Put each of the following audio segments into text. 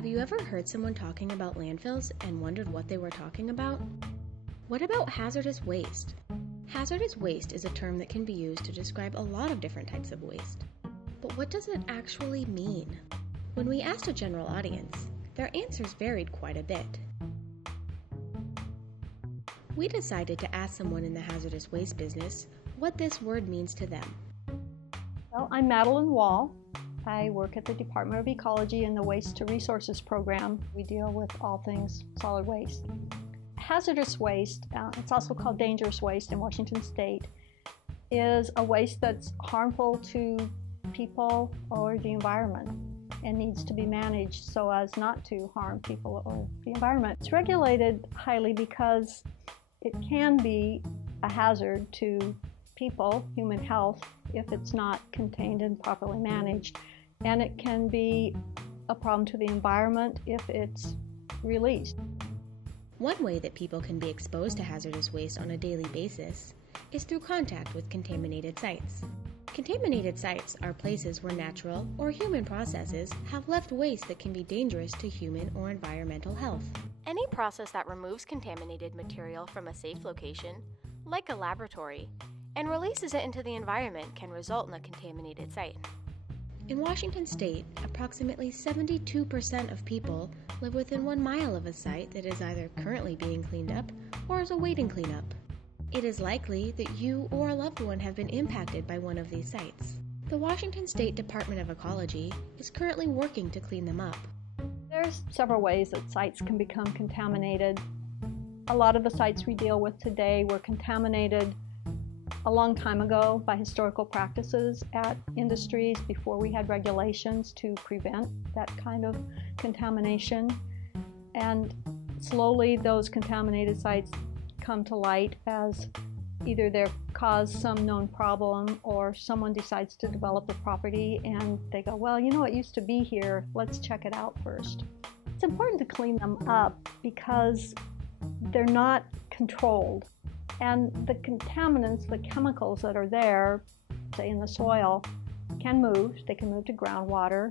Have you ever heard someone talking about landfills and wondered what they were talking about? What about hazardous waste? Hazardous waste is a term that can be used to describe a lot of different types of waste. But what does it actually mean? When we asked a general audience, their answers varied quite a bit. We decided to ask someone in the hazardous waste business what this word means to them. Well, I'm Madeline Wall. I work at the Department of Ecology in the Waste to Resources program. We deal with all things solid waste. Hazardous waste, it's also called dangerous waste in Washington State, is a waste that's harmful to people or the environment and needs to be managed so as not to harm people or the environment. It's regulated highly because it can be a hazard to people, human health, if it's not contained and properly managed. And it can be a problem to the environment if it's released. One way that people can be exposed to hazardous waste on a daily basis is through contact with contaminated sites. Contaminated sites are places where natural or human processes have left waste that can be dangerous to human or environmental health. Any process that removes contaminated material from a safe location, like a laboratory, and releases it into the environment can result in a contaminated site. In Washington State, approximately 72% of people live within 1 mile of a site that is either currently being cleaned up or is awaiting cleanup. It is likely that you or a loved one have been impacted by one of these sites. The Washington State Department of Ecology is currently working to clean them up. There's several ways that sites can become contaminated. A lot of the sites we deal with today were contaminated a long time ago by historical practices at industries before we had regulations to prevent that kind of contamination. And slowly those contaminated sites come to light as either they've caused some known problem or someone decides to develop the property and they go, well, you know, it used to be here, let's check it out first. It's important to clean them up because they're not controlled. And the contaminants, the chemicals that are there, say in the soil, can move. They can move to groundwater.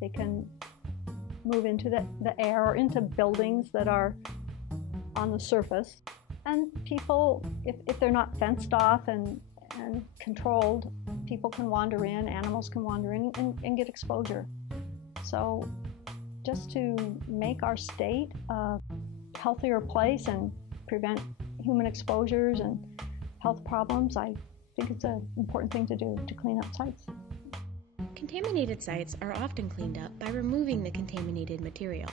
They can move into the air or into buildings that are on the surface. And people, if they're not fenced off and controlled, people can wander in, animals can wander in and get exposure. So just to make our state a healthier place and prevent human exposures and health problems, I think it's an important thing to do to clean up sites. Contaminated sites are often cleaned up by removing the contaminated material.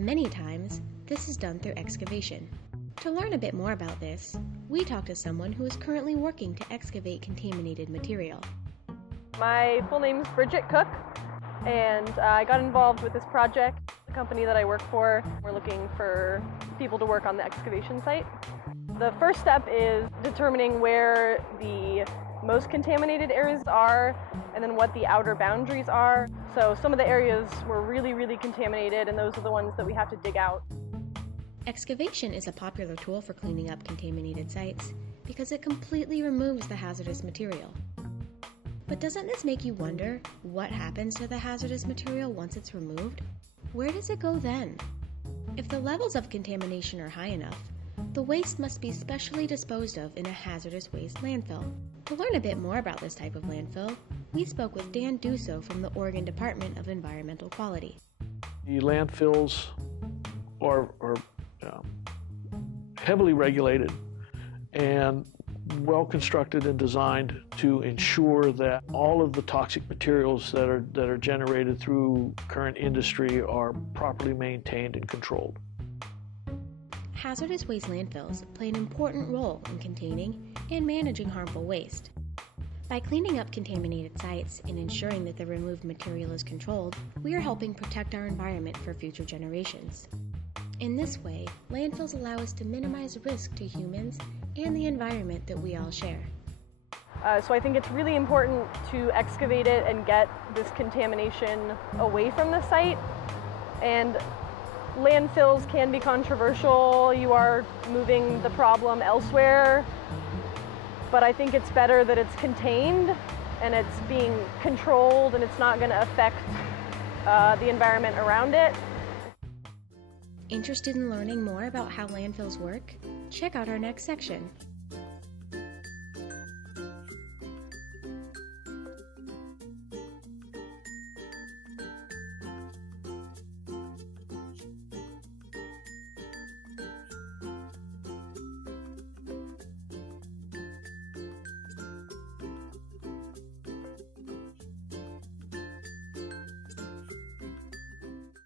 Many times, this is done through excavation. To learn a bit more about this, we talked to someone who is currently working to excavate contaminated material. My full name is Bridget Cook, and I got involved with this project. The company that I work for, we're looking for people to work on the excavation site. The first step is determining where the most contaminated areas are and then what the outer boundaries are. So some of the areas were really contaminated, and those are the ones that we have to dig out. Excavation is a popular tool for cleaning up contaminated sites because it completely removes the hazardous material. But doesn't this make you wonder what happens to the hazardous material once it's removed? Where does it go then? If the levels of contamination are high enough, the waste must be specially disposed of in a hazardous waste landfill. To learn a bit more about this type of landfill, we spoke with Dan Dusso from the Oregon Department of Environmental Quality. The landfills are heavily regulated and well constructed and designed to ensure that all of the toxic materials that are generated through current industry are properly maintained and controlled. Hazardous waste landfills play an important role in containing and managing harmful waste. By cleaning up contaminated sites and ensuring that the removed material is controlled, we are helping protect our environment for future generations. In this way, landfills allow us to minimize risk to humans and the environment that we all share. So I think it's really important to excavate it and get this contamination away from the site. And landfills can be controversial. You are moving the problem elsewhere. But I think it's better that it's contained and it's being controlled and it's not going to affect the environment around it. Interested in learning more about how landfills work? Check out our next section.